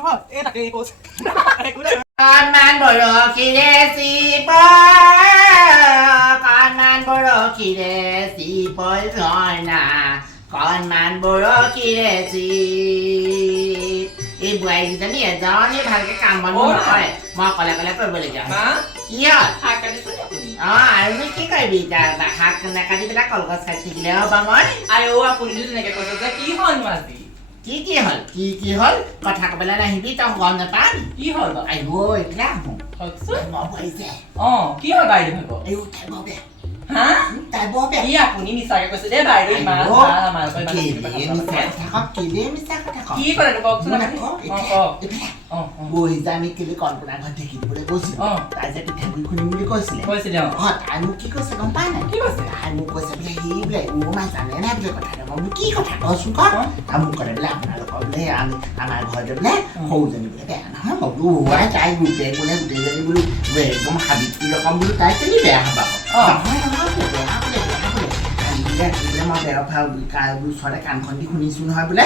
নহয় এই তাকে কৈছে কানমান বৰশীৰে চিপ কানমান বৰশীৰে চিপ ঝৰ্ণা কানমান বৰশীৰে চিপ এই বোৱাৰীকেইজনী এজনী ভালকে কাম বন নকৰে মই অকলে অকলে কৰিবলগীয়া হয় কি হ'ল আৰু কি কৰিবি এতিয়া শাক নাকাটি পেলাই কলগছ কাটি থাকিলে হ'ব মই আইও আপুনি তেনেকে কৈছে যে কি হ'লনো আজি কি হ'ল কি হ'ল কথা ক'বলৈ নাহিবি তই গম নাপাবি কি হ'ল আইও এতিয়া আহোঁ মই বুৱাইছে কি হ'ল বাইদেউ ভাবিব আইও তাই বৰ বেয়া হা তাই বৰ বেয়া কি আপুনি মিছাকে কৈছে দেই বাইদেউ ইমান ভাল আমাৰ কি কৰে কওকচোন বৈ যে আমি কেলে কল্পনা ঘৰত ঢেকি দিবলৈ গৈছিলো তাই যে পিঠাগুৰি খুন্দিম বুলি কৈছিলে তাই মোক কি কৈছে গম পাই নাই কি কৈছে তাই মোক কৈছে বোলে সি বোলে মা জানে নাই বোলে কথাটো মই বোলো কি কথা কচোন ক তাই মোক ক'লে বোলে আপোনালোকৰ বোলে আমি আমাৰ ঘৰতে বোলে সৰুজনী বোলে বেয়া নহয় মই বোলো হোৱাই তাই গোটেইজনী বোলো একদম সাবিত্ৰী ৰকম বোলো তাই কেলে বেয়া হ'ব মই বেয়া ওচৰতে কাণখন দি শুনিছো নহয় বোলে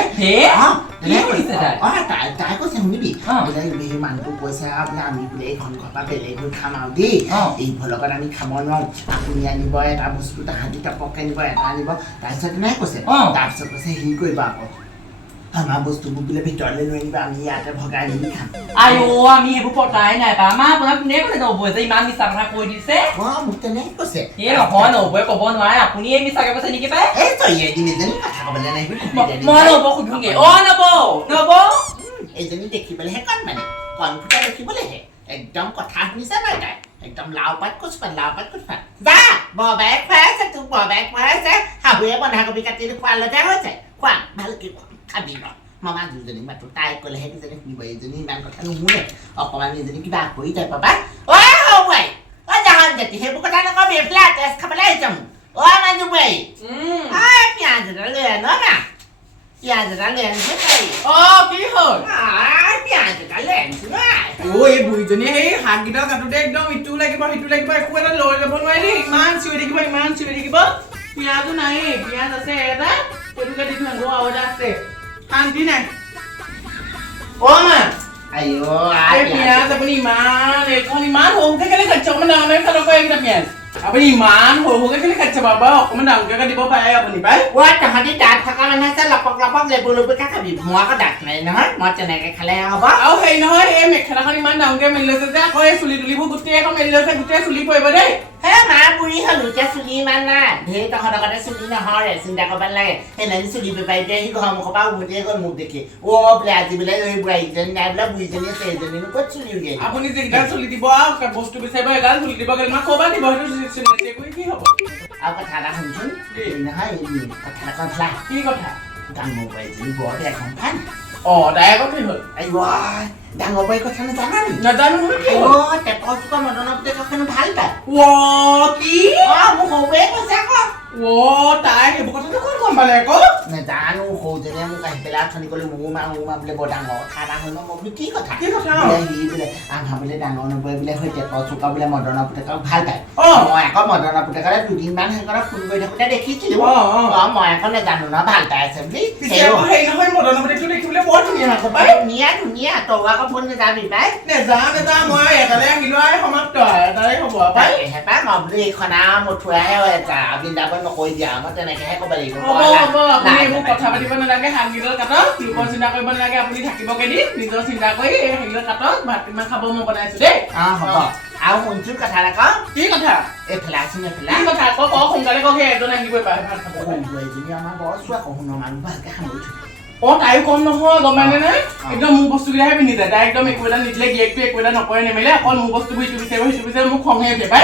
তাই কৈছে শুনিবি বোলে সেই মানুহটো কৈছে আৰু বোলে আমি বোলে এইখন ঘৰ পৰা বেলেগ হৈ খাম আৰু দেই এইবোৰ লগত আমি খাব নোৱাৰো আপুনি আনিব এটা বস্তু তাহাঁতি টপককে নিব এটা আনিব তাৰপিছত নাই কৈছে তাৰপিছত কৈছে হেৰি কৰিব আকৌ আমাৰ বস্তুবোৰ বোলে ভিতৰলৈ লৈ আনিব আমি ইয়াতে ভগাই মেলি খাম আইও আমি সেইবোৰ পতাই নাই পা মা আপোনাক কোনে কৈছে নবৌয়ে যে ইমান মিছা কথা কৈ দিছে মোক তেনেকে কৈছে এই নহয় নবৌয়ে ক'ব নোৱাৰে আপুনি এই মিছাকে কৈছে নেকি পাই এই তই এদিন এজনী কথা ক'বলৈ নাহিবি মই নবৌ সুধোগে নবৌ এইজনী দেখিবলৈহে কণ মানে কণ ফুটা দেখিবলৈহে একদম কথা শুনিছে নাই তাই একদম লাও পাত কোচপাত যা বৰবাই খুৱাই আছে তোক বৰবাই খুৱাই আছে শাহুৱে বন্ধাকবি কাটি খোৱালতে হৈছে খোৱা ভালকে খাবি ৰ মামা দুজনী মাতো তাই ক'লেহে দুজনী শুনিব এইজনী ইমান কথা নুশুনে অকণমান এইজনী কিবা কৰি তাই পাবা ঐ সৌবাই ঐ জাহান জাতি সেইবোৰ কথা নকবি এইফালে তেজ খাবলৈ আহিছ মোক ঐ মাজু বাই পিঁয়াজ এটা লৈ আন না পিঁয়াজ এটা লৈ আনিছে তাই কি হ'ল পিঁয়াজ এটা লৈ আনিছো এই বুঢ়ীজনী সেই শাককেইটা কাটোতে একদম ইটো লাগিব সিটো লাগিব একো এটা লৈ যাব নোৱাৰি ইমান চিঞৰি থাকিব পিঁয়াজো নাই পিঁয়াজ আছে এটা সেইটোকে দি থৈ আৰু এটা আছে শান্তি নাই মা পিঁয়াজ আপুনি ইমান এইখন ইমান সৰুকে কেলে কাটিছে অকণমান ডাঙৰ খালক এইকেইটা পিঁয়াজ আপুনি ইমান সৰুকে কেলে কাটিছে বাবা অকণমান ডাঙৰকে কাটিব পাৰে আপুনি পাই তহঁতি দাঁত থকা মানুহ আছে লপক লেবুকে খাবি মই আকৌ দাঁত নাই নহয় মই তেনেকে খালে হ'ব আৰু হেৰি নহয় এই মেখেলাখন ইমান ডাঙৰকে মেলি লৈছে যে আকৌ এই চুলি তুলিবোৰ গোটেই আকৌ মেলি লৈছে গোটেই চুলি পৰিব দেই হে মা বুঢ়ী হলো এতিয়া চুলি ইমান নাই ঢেৰ তহঁতৰ আগতে চুলি নহৰে চিন্তা কৰিব নালাগে সেইদিনাখনি চুলি বেপাৰীতে আহি ঘৰ মুখৰ পৰা উভতিয়ে গ'ল মোক দেখি বোলে আজি বোলে এই বোৱাৰীজনী নাই বোলে বুঢ়ীজনী আছে সেইজনীনো ক'ত চুলি উলিয়াই আপুনি যিকেইটা চুলি দিব আৰু বস্তু বিচাৰিব এগাল চুলি দিব মই ক'বা দিব সেইটো কি হ'ব আৰু কথা এটা শুনচোন নহয় কথা এটা কলা কি কথা ডাঙৰ বোৱাৰীজনী বৰ বেয়া গম পাই তাই আকৌ কি হ'ল ডাঙৰ বোৱাৰীৰ কথা নাজানা নি নাজানো টেপৰ চুকৰ মদনৰ পুতেকখনো ভাল পায় কি মোক সৰুৱে কৈছে আকৌ তাই সেইবোৰ কথাটো ক'ত গম পালে আকৌ নাজানো সৰুজনীয়ে মোক আহি পেলাই অথনি ক'লে মোৰ মা বোলে বৰ ডাঙৰ কথা এটা হ'ল মই বোলো কি কথা সি বোলে আমাৰ বোলে ডাঙৰ নবৌয়ে বোলে হৈ টেপৰ চুকৰ বোলে মদনৰ পুতেকক ভাল পায় মই আকৌ মদনৰ পুতেকলে দুদিনমান সেইকাৰণে ফোন কৰি থাকোঁতে দেখিছিলো মই আকৌ নাজানো ন ভাল পাই আছে বুলি নহয় মদনৰ পুতেকটো দেখিবলৈ বৰ ধুনীয়া আকৌ পাই ধুনীয়া তই আকৌ ফোন নেযাবি পাই নেযা মই এটালে আহিলো আৰু সমাপ্ত এটাই হ'ব পাই হেঁপাহ মই বোলো এইখন আৰু মথুৱাহে হৈ আছে বৃন্দাবন নকৈ দিয়া মই তেনেকেহে ক'ব লাগিব আপুনি এইবোৰ কথা পাতিব নালাগে শাককেইডাল কাটক লোকৰ চিন্তা কৰিব নালাগে আপুনি থাকিব কেইদিন নিজৰ চিন্তা কৰি সেইকেইডাল কাটক ভাত কিমান খাব মই বনাইছো দেই হ'ব আৰু শুনচোন কথা এটা কওঁ কি কথা এইফালে আছোন এইফালে কি কথা আকৌ কওক সোনকালে কওক সেই এজন আহিবই পাৰে ভাত খাব বোৱাৰীজনী আমাৰ বৰ চোৱা শুনৰ মানুহ ভালকে সামৰি থৈ তাইও কম নহয় গম পাইনে নাই একদম মোৰ বস্তুকেইটাহে পিন্ধি যায় তাই একদম একো এটা নিদিলে গিয়েকটো একো এটা নকৰে নেমেলে অকল মোৰ বস্তুবোৰ ইটো বিচাৰিব সিটো বিচাৰিব মোক খঙে উঠে পাই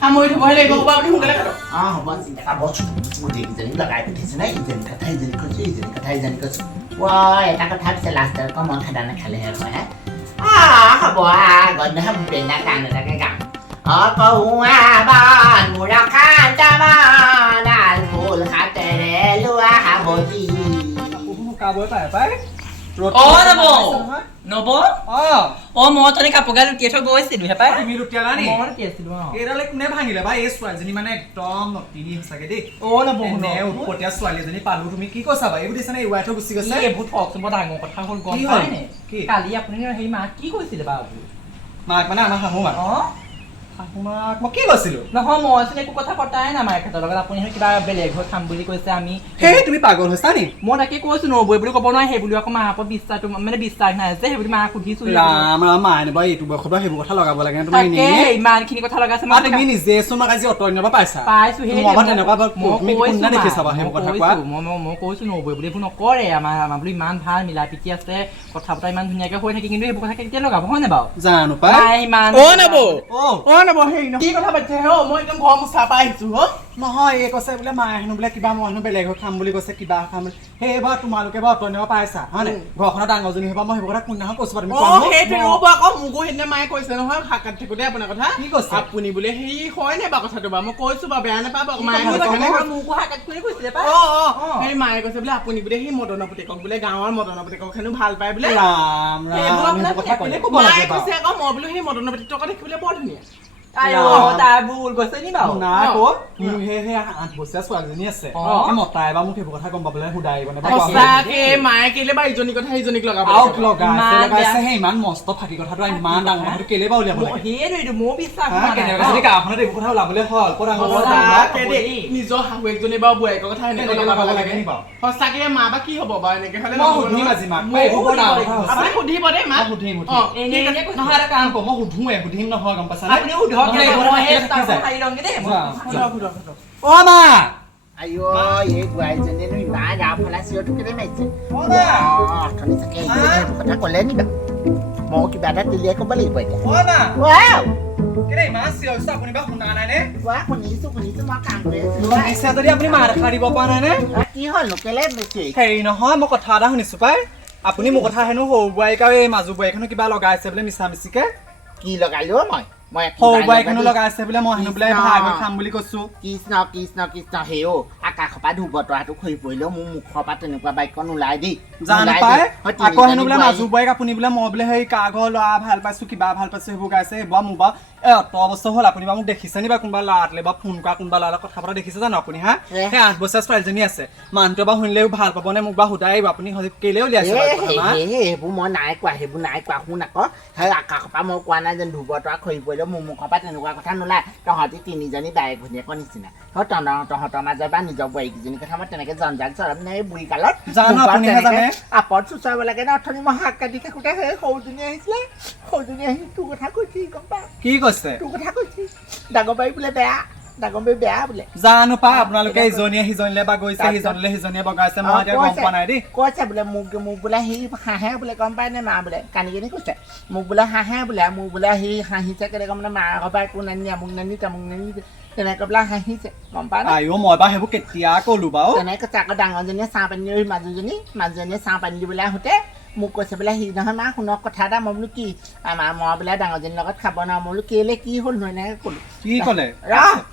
সামৰি থবহে লাগিব হ'ব আপুনি সোনকালে কাটক হ'ব চিন্তা খাবচোন গোটেইকেইজনী লগাই পিন্ধিছে নাই ইজনী কথা ইজনী কৈছো ইজনী কথা ইজনী কৈছো এটা কথা পিছে লাষ্টত আকৌ মন খাদা নাখালেহে হয় হ'ব গন্ধ বেনা গান এটাকে গাম অকৌৱা বান মোৰ কাঞ্চামান ফুল হাতেৰে লোৱা সাৱতী কাবই পায় পাই নব মই তনে কাপোৰ গাল লুটিয়াই থৈ গৈছিলো হেপাই তুমি লুটিয়ালা নি মই লুটিয়াইছিলো এইডালে কোনে ভাঙিলে বা এই ছোৱালীজনী মানে একদম নটিনী সঁচাকে দেই নব উৎপতীয়া ছোৱালীজনী পালো তুমি কি কৈছা বা এইবোৰ দিছানে উৰাই থৈ গুচি গৈছে এইবোৰ থকচোন বৰ ডাঙৰ কথা হ'ল গম পাই নে কালি আপুনি সেই মাক কি কৈছিলে বাৰু মাক মানে আমাৰ শাহু মাক শাহু মাক মই কি কৈছিলো নহয় মই আছিলে একো কথা পতাই নাই মায়েকহঁতৰ লগত আপুনি কিবা বেলেগ হৈ খাম বুলি কৈছে আমি সেই তুমি পাগল হৈছা নি মই তাকে কৈছো নবৈ বুলি ক'ব নোৱাৰে সেই বুলি আকৌ মাৰ ওপৰত বিশ্বাসটো মানে বিশ্বাস নাই যে সেই বুলি মাক সুধিছো ৰাম ৰাম মায়ে বা এইটো বয়সত সেইবোৰ কথা লগাব লাগে তুমি ইমানখিনি কথা লগাইছে তুমি নিজে চোন আজি অতন্য পৰা পাইছা পাইছো সেই তেনেকুৱা দেখিছা বা সেইবোৰ কথা কোৱা মই কৈছো নবৈ বুলি এইবোৰ নকৰে আমাৰ বোলো ইমান ভাল মিলা প্ৰীতি আছে কথা বতৰা ইমান ধুনীয়াকে হৈ থাকে কিন্তু এইবোৰ কথা কেতিয়া লগাব হয় নে বাৰু জানো পাই ইমান নব হেৰি কি কথা পাতিছে মই একদম ঘৰ মুচা পাই আহিছো নহয় এই কৈছে বোলে মায়ে হেনো বোলে কিবা মানুহ বেলেগ হৈ খাম বুলি কৈছে কিবা খাম বুলি সেইবাৰ তোমালোকে বা অতন্য পাইছা হয় নে ঘৰখনৰ ডাঙৰজনী হবা মই সেইবোৰ কথা কোনদিনাখন কৈছো তুমি সেইটো ৰ'ব আকৌ মোকো সেইদিনা মায়ে কৈছে নহয় শাকাত থাকোতে আপোনাৰ কথা কি কৈছে আপুনি বোলে হেৰি হয় নে বা কথাটো বা মই কৈছো বা বেয়া নাপাব মায়ে মোকো হাকাত কৰি কৈছিলে সেই মায়ে কৈছে বোলে আপুনি বোলে সেই মদনৰ পুতেকক বোলে গাঁৱৰ মদনৰ পুতেকক হেনো ভাল পায় বোলে ৰাম ৰাম কথা ক'লে ক'ব লাগে মায়ে কৈছে আকৌ মই বোলো সেই মদনৰ পুতেকক দেখিবলৈ বৰ ধুনীয়া তাৰ ভুল কৈছে নি বাৰু না আকৌ মোৰ সেই 8 বছৰীয়া ছোৱালীজনী আছে মতাই বা মোক সেইবোৰ কথা গম পাবলৈ সুদাই সঁচাকে মায়ে কেলে বা ইজনী কথা সিজনীক লগাব লগাইছে সেই ইমান মস্ত ফাঁকি কথাটো ইমান ডাঙৰ কথাটো কেলে বা উলিয়াব লাগে সেইটো মোৰ বিশ্বাস যদি গাঁওখনত এইবোৰ কথা ওলাবলৈ হ'ল নিজৰ শাহু একজনী বা বোৱাৰীকৰ কথা এনেকে লগাব লাগে সঁচাকে মা বা কি হ'ব বাৰু এনেকে হলে মই সুধিম আজি মাক আপুনি সুধিব দেই মা সুধিম নহয় এটা কাম কৰো মই সুধিম নহয় গম পাইছা আপুনি সুধক অ মা আইও এই গুৱাইজনীনো ইমান গাঁও ফলা চিঞৰটো কেলে মাৰিছে অথনি চাগে কথা ক'লে নি বাৰু মই কিবা এটা ক্লিয়াৰ কৰিব লাগিব এতিয়া শুনিছো মই কাম কৰি আছো যদি আপুনি মাৰ দেখা দিব পৰা নাই নে কি হ'ল কেলে বেছি হেৰি নহয় মই কথা এটা শুনিছো পাই আপুনি মোৰ কথা হেনো সৰু বোৱাৰীক আৰু এই মাজু বোৱাৰীখনো কিবা লগাইছে বোলে মিছা মিছিকে কি লগালো মই সৰু বোৱাৰীখনো লগাইছে বোলে মই হেনো বোলে ভাগ খাম বুলি কৈছো কৃষ্ণ হেও আকাশৰ পৰা ধুব তৰাটো খৰি পৰিলেও মোৰ মুখৰ পৰা তেনেকুৱা বাক্য নোলাই দেই জানো পাই আকৌ হেনো বোলে মাজু বোৱাৰীক আপুনি বোলে মই বোলে সেই কা ঘৰ ল'ৰা ভাল পাইছো কিবা ভাল পাইছো সেইবোৰ গাইছে সেইবোৰ মোৰ বা অত বছৰ হ'ল আপুনি বা মোক দেখিছে নি বা কোনোবা ল'ৰালে বা ফোন কৰা কোনোবা ল'ৰাৰ কথা পতা দেখিছে জানো আপুনি হা সেই 8 বছৰীয়া ছোৱালীজনী আছে মানুহটো বা শুনিলেও ভাল পাব নে মোক বা সুধাই আহিব আপুনি কেলে উলিয়াইছে সেইবোৰ মই নাই কোৱা শুন আকৌ সেই আকাশৰ পৰা মই কোৱা নাই যেন ধুব তৰা খৰি পৰিলেও মোৰ মুখৰ পৰা তেনেকুৱা কথা নোলায় তহঁতি তিনিজনী বায়েক ভনীয়েকৰ নিচিনা তহঁতৰ মাজত বা নিজৰ বোৱাৰীকেইজনীৰ কথা মই তেনেকে জঞ্জাল চৰাম নে বুঢ়ী কালত আপদ চুচৰাব লাগে ন অথনি মই শাক কাটি থাকোঁতে সেই সৰুজনী আহিছিলে সৰুজনী আহি তোৰ কথা কৈছি গম পা কি কৈছে তোৰ কথা কৈছি ডাঙৰ বাৰী বোলে বেয়া বোলে জানো পাই আপোনালোকে ইজনীয়ে সিজনীলে বা গৈছে সিজনীলে সিজনীয়ে বগাইছে মই এতিয়া গম পোৱা নাই দেই কৈছে বোলে মোক বোলে সি হাঁহে বোলে গম পাই নে মা বোলে কানি কৈছে মোক বোলে হাঁহে বোলে মোক বোলে সি হাঁহিছে কেনেকৈ মানে মাৰ ঘৰ একো নানি আমুক নানি তামুক নানি তেনেকৈ বোলে হাঁহিছে গম পাই নাই মই বা সেইবোৰ কেতিয়া ক'লো বাৰু তেনেকৈ আকৌ ডাঙৰজনীয়ে চাহ পানী মাজুজনীয়ে চাহ পানী দিবলৈ আহোঁতে মোক কৈছে বোলে সি নহয় মা শুনক কথা এটা মই বোলো কি মই বোলে ডাঙৰজনীৰ লগত খাব নোৱাৰো মই বোলো কেলে কি হ'ল নহয় এনেকৈ ক'লো কি ক'লে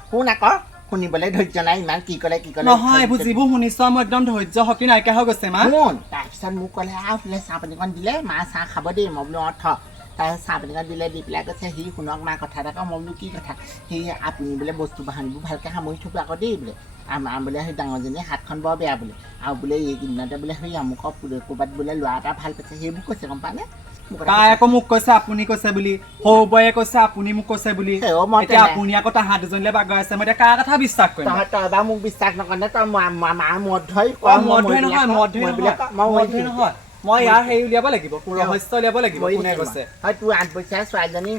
শুন আকৌ শুনিবলৈ ধৈৰ্য নাই ইমান কি ক'লে নহয় এইবোৰ যিবোৰ শুনিছ মই একদম ধৈৰ্য শক্তি নাইকিয়া হৈ গৈছে মা শুন তাৰপিছত মোক ক'লে বোলে চাহ পানীকণ দিলে মা চাহ খাব দেই মই বোলো তাৰপিছত চাহ পানীকণ দিলে দি পেলাই কৈছে সি শুনক মা কথা এটা কওঁ মই বোলো কি কথা সি আপুনি বোলে বস্তু বাহানিবোৰ ভালকৈ সামৰি থ'ব আকৌ দেই বোলে আমাৰ বোলে সেই ডাঙৰজনীয়ে হাতখন বৰ বেয়া বোলে আৰু বোলে এইকেইদিনতে বোলে সেই আমুকৰ ক'ৰবাত বোলে ল'ৰা এটা ভাল পাইছে সেইবোৰ কৈছে গম পানে তাই আকৌ মোক কৈছে আপুনি কৈছে বুলি সৰু বয়ে কৈছে আপুনি মোক কৈছে বুলি এতিয়া আপুনি আকৌ তাহাঁত দুজনীলে বাগৰাইছে মই এতিয়া কাৰ কথা বিশ্বাস কৰিম তই বা মোক বিশ্বাস নকৰে তই মাৰ মদ ধৰি নহয় মই ইয়াৰ হেৰি উলিয়াব লাগিব ৰহস্য উলিয়াব লাগিব কোনে কৈছে হয় তোৰ 8 বছৰীয়া ছোৱালীজনী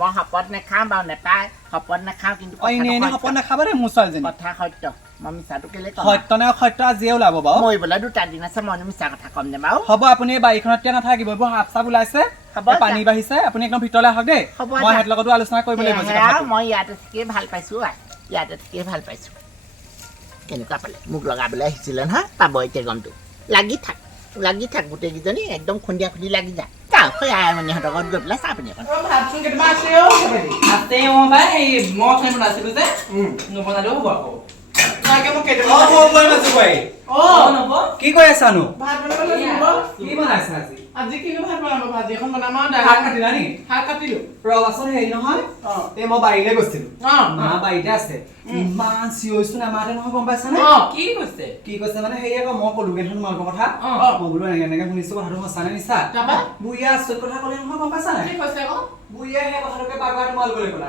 মই শপত নাখাওঁ বাৰু নেপায় শপত নাখাওঁ কিন্তু এনে শপত নাখাব দে মোৰ ছোৱালীজনী কথা সত্য মই মিছাটো কেলে সত্য নে অসত্য আজিয়ে ওলাব বাৰু মৰিবলৈ 2টা দিন আছে মইনো মিছা কথা কম নে বাৰু হ'ব আপুনি বাৰীখনত এতিয়া নাথাকিব এইবোৰ সাপ চাপ ওলাইছে পানী বাঢ়িছে আপুনি একদম ভিতৰলৈ আহক দেই মই সিহঁতৰ লগতো আলোচনা কৰিব লাগিব মই ইয়াতে থাকিয়ে ভাল পাইছোঁ কেনেকুৱা পালে মোক লগাবলৈ আহিছিলে নহয় পাব এতিয়া গমটো লাগি থাক গোটেইকেইজনী একদম খুন্দিয়া খুন্দি লাগি যা মানে সিহঁতৰ ঘৰত গৈ পেলাই চাহ পানী এখন আছে মই বনাইছিলো যে নবনালেও হ'ব আকৌ তাকে মোক অ কেইটামান সৰুবাই মাজু বাই অ নব কি কৈ আছানো ভাত বনাব লাগিব কি বনাইছা আজি আজি কিনো ভাত বনাব ভাজি এখন বনাম আৰু শাক দালি কাটিলা নি শাক কাটিলো ৰবাচোন হেৰি নহয় অ এই মই বাৰীলৈ গৈছিলো অ মা বাৰীতে আছে ইমান চিঞৰিছো নামাতে নহয় গম পাইছানে অ কি কৈছে কি কৈছে মানে হেৰি আকৌ মই ক'লোগে নহয় তোমালোকৰ কথা অ মই বোলো এনেকে শুনিছো কথাটো সঁচা নে মিছা তাৰপা বুঢ়ীয়ে আচৰিত কথা ক'লে নহয় গম পাইছা নাই কি কৈছে আকৌ বুঢ়ীয়ে সেই কথাটোকে বাগোৱা তোমালোকলৈ ক'লা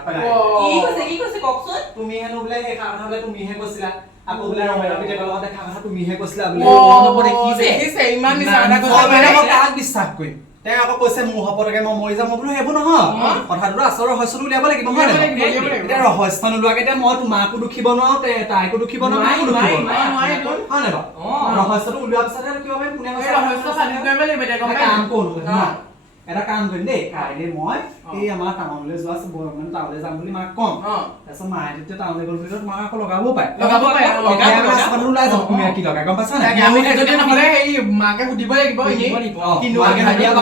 কি কৈছে কওকচোন তুমি হেনো বোলে সেই কথা বোলে তুমিহে কৈছিলা আকৌ বোলে ৰমেনৰ পিতেকৰ লগত দেখা কথা তুমিহে কৈছিলা বোলে দেখিছে ইমান মিছা কথা কৈছে ৰমেনে মই কাক বিশ্বাস কৰিম তেওঁ আকৌ কৈছে মোৰ হপতকে মই মৰি যাম মই বোলো সেইবোৰ নহয় কথাটোতো আচল ৰহস্যটো উলিয়াব লাগিব হয় উলিয়াব নাই লাগিব। এতিয়া ৰহস্য নোলোৱাকে এতিয়া মই তোমাকো দুখিব নোৱাৰো তাইকো দুখিব নোৱাৰো মোকো দুখিব নোৱাৰো নোৱাৰি হয় নাই বাৰু ৰহস্যটো উলিওৱাৰ পিছতহে দুখিব পাৰিম কোনে কৈছে ৰহস্য ফাদিল কৰিব লাগিব এতিয়া গম এটা পাই কাম কৰো এটা কাম কৰিম দেই কাইলৈ মই এই আমাৰ টাউনলৈ যোৱা মানে টাউনলৈ যাম বুলি মাক ক'ম তাৰপিছত মায়ে তেতিয়া টাউনলৈ গ'ল বুলি তোমাক আকৌ লগাবও পাৰে লগাব পাৰে ওলাই যাব কোনে কি লগাই গম পাইছা নাই আমি যদি নহলে সেই মাকে সুধিব লাগিব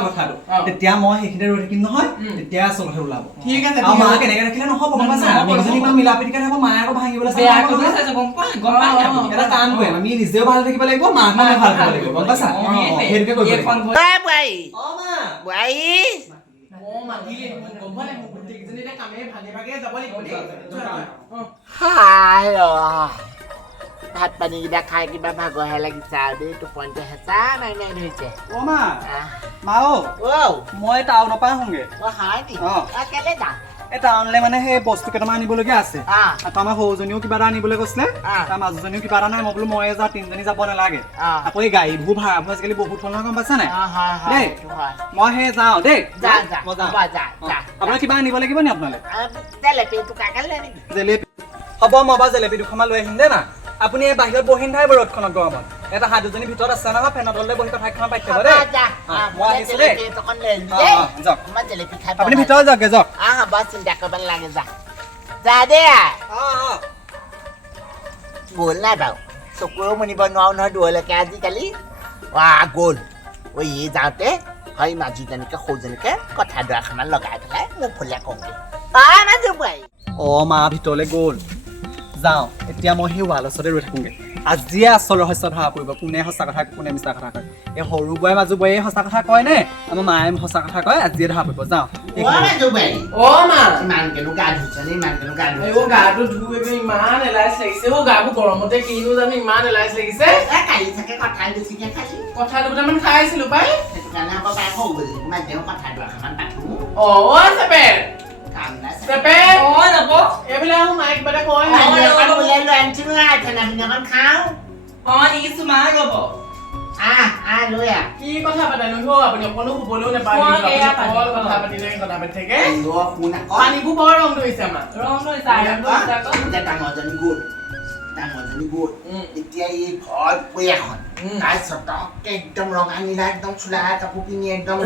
কথাটো তেতিয়া মই সেইখিনিতে ৰৈ থাকিম নহয় তেতিয়া আচল কথা ওলাব ঠিক আছে আৰু মা কেনেকে ৰাখিলে নহ'ব গম পাইছা আমি যদি ইমান মিলা প্ৰীতিকে থাকো মায়ে আকৌ ভাঙিবলৈ বেয়া কৰি চাইছে গম পাই এটা কাম কৰিম আমি নিজেও ভাল থাকিব লাগিব মাক মানে ভাল থাকিব লাগিব গম পাইছা সেইটোকে কৰিব লাগিব বোৱাৰী অ মা বোৱাৰী অ মাতিলে গম পোৱা নাই গোটেইকেইজনী এতিয়া কামে ভাগে ভাগে যাব লাগিব দেই হাই ভাত পানীকেইটা খাই কিবা ভাগৰহে লাগিছে আৰু দেই টোপনিটো হেঁচা নাই নাই ধৰিছে অ মা মা অ মই টাউনৰ পৰা আহোঁগে অ হয় নি কেলে যাওঁ এই টাউনলৈ মানে সেই বস্তু কেইটামান আনিবলগীয়া আছে আহ আকৌ আমাৰ সৰুজনীও কিবা এটা আনিবলৈ কৈছিলে আহ। তাৰ মাজুজনীও কিবা এটা নাই মই বোলো ময়ে যাওঁ তিনিজনী যাব নালাগে আহ। আকৌ এই গাড়ীবোৰ ভাড়াবোৰ আজিকালি বহুত হ'ল নহয় গম পাইছা নাই অ হয় হয় দেই সেইটো হয় মই সেই যাওঁ দেই যা যা মই যাওঁ হ'ব যা যা আপোনাক কিবা আনিব লাগিব নি আপোনালৈ জেলেপি টুকাকে লৈ নেকি জেলেপি হ'ব মই বাৰু জেলেপি দুখনমান লৈ আহিম দেই মা আপুনি এই বাহিৰত বহি নাথাকিব ৰ'দখনত গৰমত এটা হাত দুজনী ভিতৰত আছে নহয় ফেনৰ তলতে বহি কথা এখন পাতি থাকো দেই মই আহিছোঁ দেই যাওক আপুনি ভিতৰত যাওকগে যাওক হ'ব চিন্তা কৰিব নালাগে যা যা দেই গ'ল নাই বাৰু চকুৰেও মনিব নোৱাৰো নহয় দূৰলৈকে আজিকালি গ'ল এই যাওঁতে হয় মাজুজনীকে সৰুজনীকে কথা দুৱাৰখনত লগাই পেলাই মোক ফুলীয়া কওঁগৈ মাজু বোৱাৰী অ মা ভিতৰলৈ গ'ল যাওঁ এতিয়া মই সেই ৱালৰ ওচৰতে ৰৈ থাকোঁগৈ আজিয়ে আচল ৰহস্য ধৰা পৰিব কোনে সঁচা কথা কোনে মিছা কথা কয় এই সৰু বোৱাই মাজু বোৱাৰীয়ে সঁচা কথা কয় নে আমাৰ মায়ে সঁচা কথা কয় আজিয়ে ধৰা পৰিব যাওঁ মাজু বোৱাৰী অ মা ইমানকেনো গা ধুইছনে ইমানকেনো গা এই গাটো ধুই ইমান এলাইচ লাগিছে অ গাবোৰ গৰমতে কিনো জানো ইমান এলাইচ লাগিছে কালি থাকে কথা বেছিকে খালি কথা দুটামান খাই আছিলো পাই সেইটো কাৰণে আকৌ তাই সৰু তোমাৰ দেহ কথা দুৱাৰখনত পাতো অ চেপে কাম নাই চেপে অ যাব এইবিলাক মোৰ মাইক কিবা এটা কয় উলিয়াই লৈ আনিছো নহয় খাওঁ অ দিছো মা ৰ'ব লৈ আহ কি কথা পাতেনো হো আপুনি অকণো শুবলৈও নাপায় অকল কথা পাতিলে কথা পাতি থাকে শুন আকৌ পানীবোৰ বৰ ৰং ধৰিছে আমাৰ ৰং লৈ চাই ডাঙৰজনী গ'ল এতিয়া এই ভয় পৰি এখন তাই চটককে একদম ৰঙা নীলা একদম চোলা কাপোৰ পিন্ধি একদম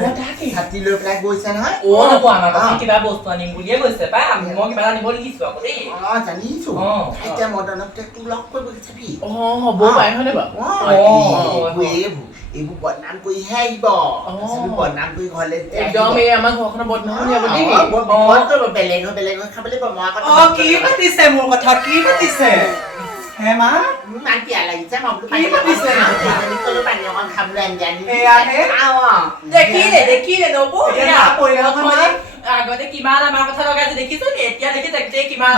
ছাতি লৈ পেলাই গৈছে নহয় অ নব আমাৰ কথা কিবা বস্তু আনিম বুলিয়ে গৈছে পাই মই কিবা আনিব লিখিছো আকৌ দেই জানিছো এতিয়া মদনক তোক লগ কৰিব চাবি হ'ব পাৰে হয়নে বাৰু এইবোৰ বদনাম কৰিহে আহিব বদনাম কৰি ঘৰলে একদম এই আমাৰ ঘৰখনৰ বদনাম বেলেগৰ খাবলৈ বনোৱা কথা কি পাতিছে মোৰ কথা কি পাতিছে হে মা ইমান পিয়া লাগিছে মই কি পাতিছে পানী অকণ খাবলৈ আনি দেখিলে নব পৰিলে নহয় আগতে কিমান আমাৰ কথা লগাইছে দেখিছো নি এতিয়া দেখি তাকে কিমান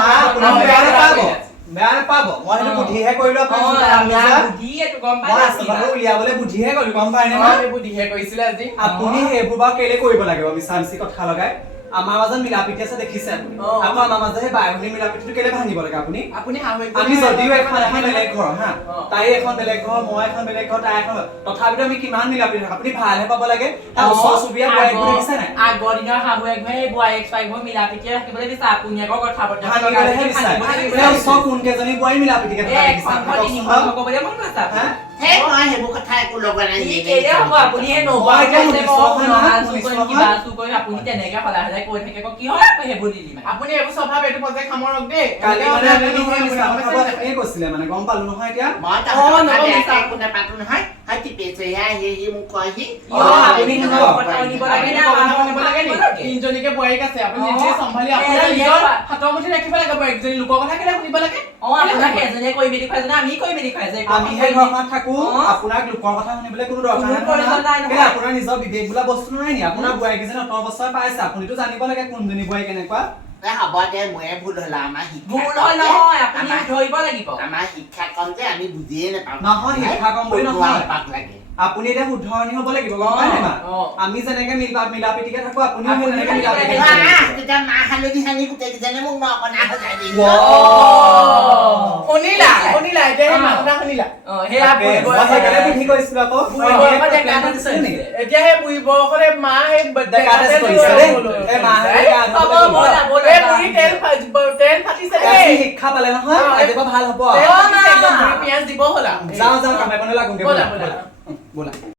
বেয়া নাপাব মই সেইটো বুদ্ধিহে কৰিলো উলিয়াবলৈ বুদ্ধিহে কৰিলো গম পাই নে বুদ্ধিহে কৰিছিলে আজি আপুনি সেইবোৰ বাৰু কেলে কৰিব লাগিব মিছা মিছি কথা লগাই আমাৰ মাজত মিলা প্ৰীতি আছে দেখিছে আপুনি আকৌ আমাৰ মাজত সেই বাই ভনী মিলা প্ৰীতিটো কেলে ভাঙিব লাগে আপুনি আমি যদিও এখন বেলেগ ঘৰ হা তাই এখন বেলেগ ঘৰ মই এখন বেলেগ ঘৰ তাই এখন তথাপিতো আমি কিমান মিলা প্ৰীতি থাকো আপুনি ভালহে পাব লাগে ওচৰ চুবুৰীয়া বোৱাৰীবোৰ দেখিছে নাই আগৰ দিনৰ শাহু এক ভাই বোৱাৰী এক মিলা প্ৰীতিৰে ৰাখিবলৈ দিছে আপুনি আকৌ কথা ভাঙিবলৈহে বিচাৰে ওচৰ কোন কেইজনী বোৱাৰী মিলা প্ৰীতিকে সেই মই সেইবোৰ কথা একো লগা নাই আপুনি তেনেকে সদায় সদায় কৈ থাকে কি হয় সেইবোৰ দিলি আপুনি এইবোৰ স্বভাৱ এইটো পৰ্যায় খামৰক দেই কালি মানে আপুনি কৈছিলে মানে গম পালো নহয় এতিয়া মই নাপাতো নহয় টিপেছে মোক কয়হি আপুনি তিনিজনীকে বোৱাৰীক আছে আপুনি অ, নিজে চম্ভালি আপোনাৰ এজনীয়ে নিজৰ কোৱা। হাতৰ মুঠি ৰাখিব লাগে একজনী লোকৰ কথা কেলে শুনিব লাগে আপোনাক এজনীয়ে কৰি মেলি খুৱাইছে নে আমি কৰি মেলি খুৱাইছে আমিহে ঘৰখনত থাকো আপোনাক লোকৰ কথা শুনিবলৈ কোনো দৰকাৰ কোনো প্ৰয়োজন নাই নাই নহয়। কেলে আপোনাৰ নিজৰ বিবেক বোলা বস্তু নাই নি আপোনাৰ বোৱাৰীকেইজনী 18 বছৰ পাইছে আপুনিতো জানিব লাগে কোনজনী বোৱাৰী কেনেকুৱা হ'ব দে মোৰে ভুল হ'ল আমাৰ শিক্ষা ভুল কম হয় যে। নহয় আপুনি আমাৰ- ধৰিব লাগিব আমাৰ শিক্ষা কম যে আমি বুজিয়ে নাপাওঁ নহয়, শিক্ষা কম বুলি নহয়। পাক লাগে আপুনি এতিয়া শুদ্ধৰণি হ'ব লাগিব গম পায় নে মা অ। আমি যেনেকে মিলা প্ৰীতিকে থাকো আপুনিও আপুনি সেনেকে মিলা তেনেকে প্ৰীতিকে থাকিব। থাকিব। তেতিয়া মাহ হালধি সানি গোটেইকেইজনে মোক নকনা সজাই দিলে শুনিলা এতিয়া সেই মাৰ কথা শুনিলা সেয়া তাকে, মই সেইকাৰণে বুদ্ধি কৰিছিলো আকৌ বুঢ়ী মই বয়সত সেই ডেকা প্লেনটো এটা দিছিলো নেকি? এতিয়া সেই বুঢ়ী বয়সতে মা সেই ডেকা টেষ্ট কৰিছে দেই। এই মাহে গা ধুবলৈ গ'ল। এই বুঢ়ী তেল ফাটিছে আজি দেই শিক্ষা পালে নহয় অ, আজিৰ পৰা ভাল হ'ব তেল অ, ফাটিছে, মা। একদম বুঢ়ী পিঁয়াজ দিব হ'লা যাওঁ কামে বনে লাগোগে ব'লা, ব'লা ব'লা। ব'লা